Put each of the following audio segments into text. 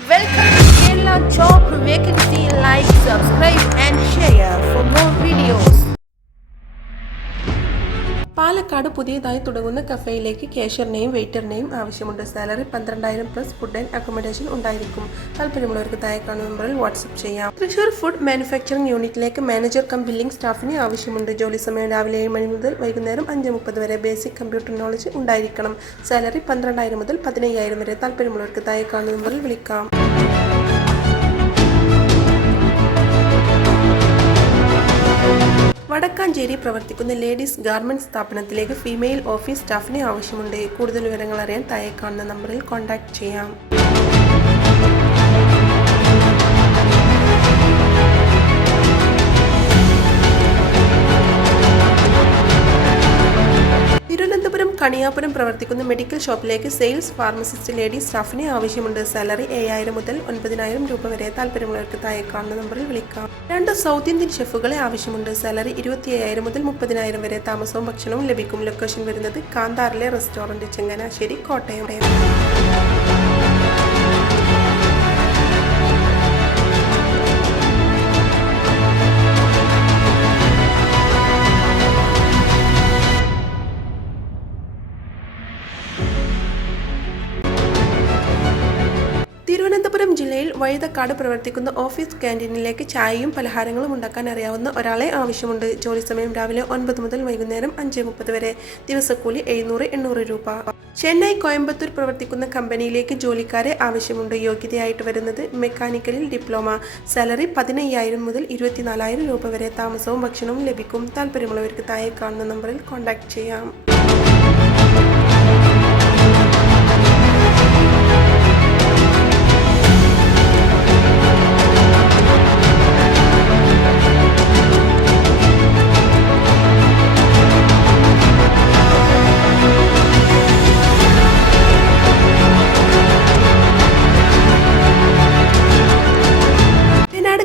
Welcome to Kerala Job Vacancy. Like, subscribe and share for more videos. Palakkad പുതിയതായി തുടങ്ങുന്ന കഫേയിലേക്ക് കാഷ്യറിനെയും വെയിറ്ററിനെയും ആവശ്യമുണ്ട്. Salary 12,000 plus food and accommodation ഉണ്ടായിരിക്കും. താല്പര്യമുള്ളവർക്ക് താഴെ കാണുന്ന നമ്പറിൽ വാട്സ്ആപ്പ് ചെയ്യാം. തൃശൂർ ഫുഡ് മാനുഫാക്ചറിംഗ് യൂണിറ്റിലേക്ക് മാനേജർ കം ബില്ലിംഗ് സ്റ്റാഫിനെ ആവശ്യമുണ്ട്. ജോലി സമയം രാവിലെ 7 മണി മുതൽ വൈകുന്നേരം 5:30 വരെ. ബേസിക് കമ്പ്യൂട്ടർ നോളജ് ഉണ്ടായിരിക്കണം. സാലറി 12,000 മുതൽ 15,000 വരെ. താല്പര്യമുള്ളവർക്ക് താഴെ കാണുന്ന നമ്പറിൽ വിളിക്കാം. വടക്കാഞ്ചേരി പ്രവർത്തിക്കുന്ന ലേഡീസ് ഗാർമെന്റ് സ്ഥാപനത്തിലേക്ക് ഫീമെയിൽ ഓഫീസ് സ്റ്റാഫിനെ ആവശ്യമുണ്ട്. കൂടുതൽ വിവരങ്ങൾ അറിയാൻ താഴെ കാണുന്ന നമ്പറിൽ കോൺടാക്ട് ചെയ്യാം. തിരുവനന്തപുരം കണിയാപുരം പ്രവർത്തിക്കുന്ന മെഡിക്കൽ ഷോപ്പിലേക്ക് സെയിൽസ് ഫാർമസിസ്റ്റ് ലേഡി സ്റ്റാഫിനെ ആവശ്യമുണ്ട്. സാലറി 7,000 മുതൽ 9,000 രൂപ വരെ. താല്പര്യമുള്ളവർക്ക് താഴെ കാണുന്ന നമ്പറിൽ വിളിക്കാം. 2 സൗത്ത് ഇന്ത്യൻ ഷെഫുകളെ ആവശ്യമുണ്ട്. സാലറി 27,000 മുതൽ 30,000 വരെ. താമസവും ഭക്ഷണവും ലഭിക്കും. ലൊക്കേഷൻ വരുന്നത് കാന്താറിലെ റെസ്റ്റോറന്റ്, ചങ്ങനാശ്ശേരി, കോട്ടയം. തിരുവനന്തപുരം ജില്ലയിൽ വഴുതക്കാട് പ്രവർത്തിക്കുന്ന ഓഫീസ് ക്യാൻറ്റീനിലേക്ക് ചായയും പലഹാരങ്ങളും ഉണ്ടാക്കാൻ അറിയാവുന്ന ഒരാളെ ആവശ്യമുണ്ട്. ജോലി സമയം രാവിലെ 9 മുതൽ വൈകുന്നേരം 5:30 വരെ. ദിവസക്കൂലി 700-800 രൂപ. ചെന്നൈ, കോയമ്പത്തൂർ പ്രവർത്തിക്കുന്ന കമ്പനിയിലേക്ക് ജോലിക്കാരെ ആവശ്യമുണ്ട്. യോഗ്യതയായിട്ട് വരുന്നത് മെക്കാനിക്കലിൽ ഡിപ്ലോമ. സാലറി 15,000 മുതൽ 24,000 രൂപ വരെ. താമസവും ഭക്ഷണവും ലഭിക്കും. താല്പര്യമുള്ളവർക്ക് താഴെ കാണുന്ന നമ്പറിൽ കോൺടാക്ട് ചെയ്യാം.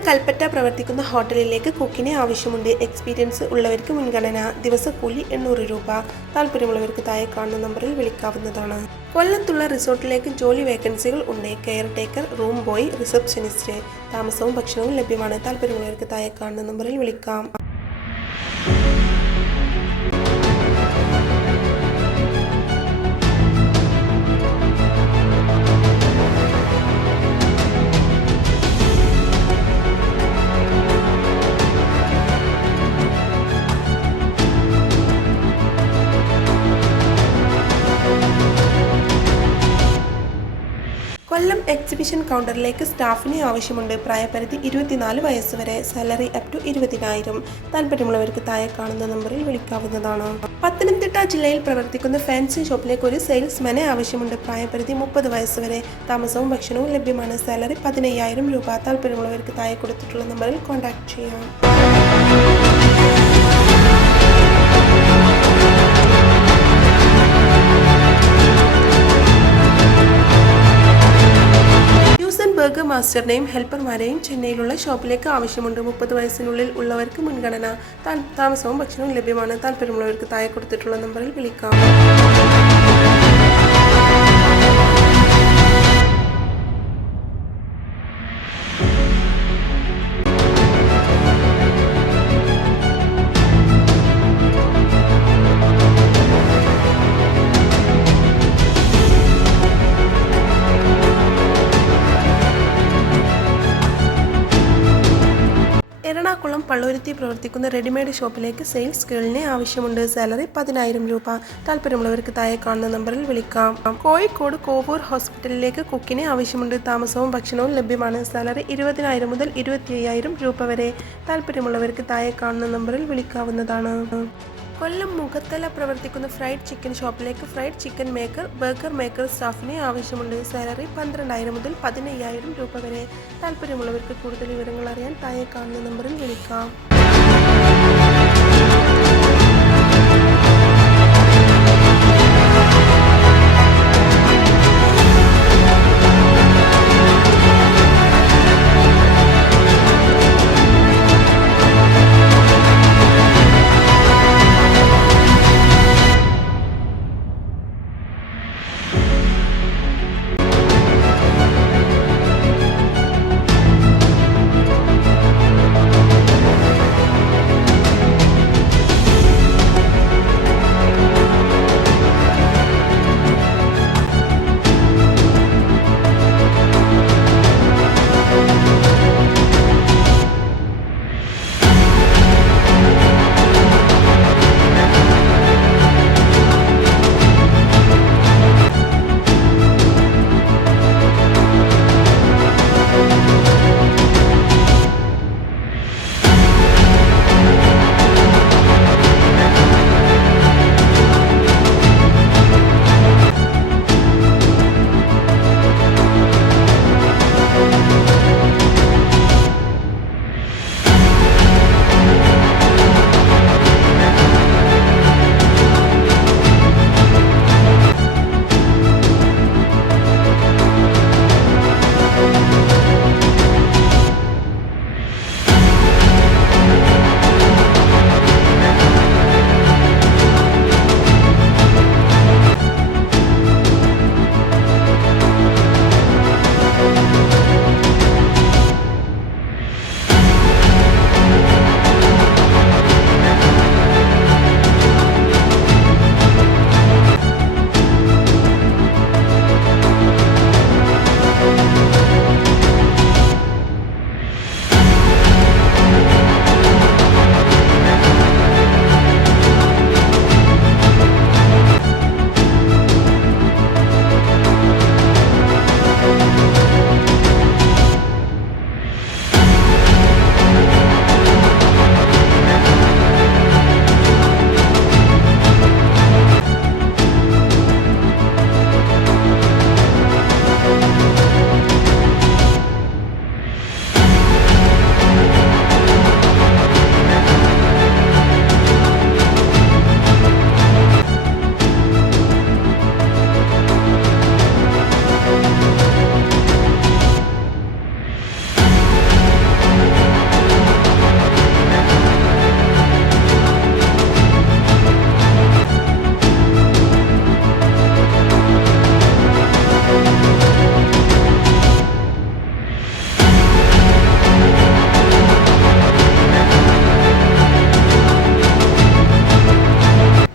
കൽപ്പറ്റ പ്രവർത്തിക്കുന്ന ഹോട്ടലിലേക്ക് കുക്കിനെ ആവശ്യമുണ്ട്. എക്സ്പീരിയൻസ് ഉള്ളവർക്ക് മുൻഗണന. ദിവസക്കൂലി 800 രൂപ. താല്പര്യമുള്ളവർക്ക് താഴെ കാണുന്ന നമ്പറിൽ വിളിക്കാവുന്നതാണ്. കൊല്ലത്തുള്ള റിസോർട്ടിലേക്ക് ജോലി വേക്കൻസികൾ ഉണ്ട്. Care taker, room boy, receptionist. താമസവും ഭക്ഷണവും ലഭ്യമാണ്. താല്പര്യമുള്ളവർക്ക് താഴെ കാണുന്ന നമ്പറിൽ വിളിക്കാം. കൊല്ലം എക്സിബിഷൻ കൗണ്ടറിലേക്ക് സ്റ്റാഫിനെ ആവശ്യമുണ്ട്. പ്രായപരിധി 24 വയസ്സ് വരെ. Salary up to 20,000. താല്പര്യമുള്ളവർക്ക് താഴെ കാണുന്ന നമ്പറിൽ വിളിക്കാവുന്നതാണ്. പത്തനംതിട്ട ജില്ലയിൽ പ്രവർത്തിക്കുന്ന ഫാൻസി ഷോപ്പിലേക്ക് ഒരു സെയിൽസ്മാനെ ആവശ്യമുണ്ട്. പ്രായപരിധി 30 വയസ്സ് വരെ. താമസവും ഭക്ഷണവും ലഭ്യമാണ്. സാലറി 15,000 രൂപ. താല്പര്യമുള്ളവർക്ക് താഴെ കൊടുത്തിട്ടുള്ള നമ്പറിൽ കോൺടാക്ട് ചെയ്യാം. ബർഗർ മാസ്റ്ററിനെയും ഹെൽപ്പർമാരെയും ചെന്നൈയിലുള്ള ഷോപ്പിലേക്ക് ആവശ്യമുണ്ട്. 30 വയസ്സിനുള്ളിൽ ഉള്ളവർക്ക് മുൻഗണന. താമസവും ഭക്ഷണവും ലഭ്യമാണ്. താല്പര്യമുള്ളവർക്ക് താഴെ കൊടുത്തിട്ടുള്ള നമ്പറിൽ വിളിക്കാം. എറണാകുളം പള്ളുരുത്തി പ്രവർത്തിക്കുന്ന റെഡിമെയ്ഡ് ഷോപ്പിലേക്ക് സെയിൽസ് ഗേളിനെ ആവശ്യമുണ്ട്. സാലറി 10,000 രൂപ. താല്പര്യമുള്ളവർക്ക് താഴെ കാണുന്ന നമ്പറിൽ വിളിക്കാം. കോഴിക്കോട് കോവൂർ ഹോസ്പിറ്റലിലേക്ക് കുക്കിനെ ആവശ്യമുണ്ട്. താമസവും ഭക്ഷണവും ലഭ്യമാണ്. സാലറി 20,000 മുതൽ 25,000 രൂപ വരെ. താല്പര്യമുള്ളവർക്ക് താഴെ കാണുന്ന നമ്പറിൽ വിളിക്കാവുന്നതാണ്. കൊല്ലം മുഖത്തല പ്രവർത്തിക്കുന്ന ഫ്രൈഡ് ചിക്കൻ ഷോപ്പിലേക്ക് fried chicken maker, burger maker സ്റ്റാഫിനെ ആവശ്യമുണ്ട്. സാലറി 12,000 മുതൽ 15,000 രൂപ വരെ. താല്പര്യമുള്ളവർക്ക് കൂടുതൽ വിവരങ്ങൾ അറിയാൻ താഴെ കാണുന്ന നമ്പറിൽ വിളിക്കാം.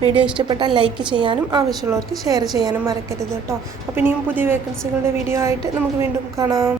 വീഡിയോ ഇഷ്ടപ്പെട്ടാൽ ലൈക്ക് ചെയ്യാനും ആവശ്യമുള്ളവർക്ക് ഷെയർ ചെയ്യാനും മറക്കരുത് കേട്ടോ. അപ്പോൾ ഇനിയും പുതിയ വേക്കൻസികളുടെ വീഡിയോ ആയിട്ട് നമുക്ക് വീണ്ടും കാണാം.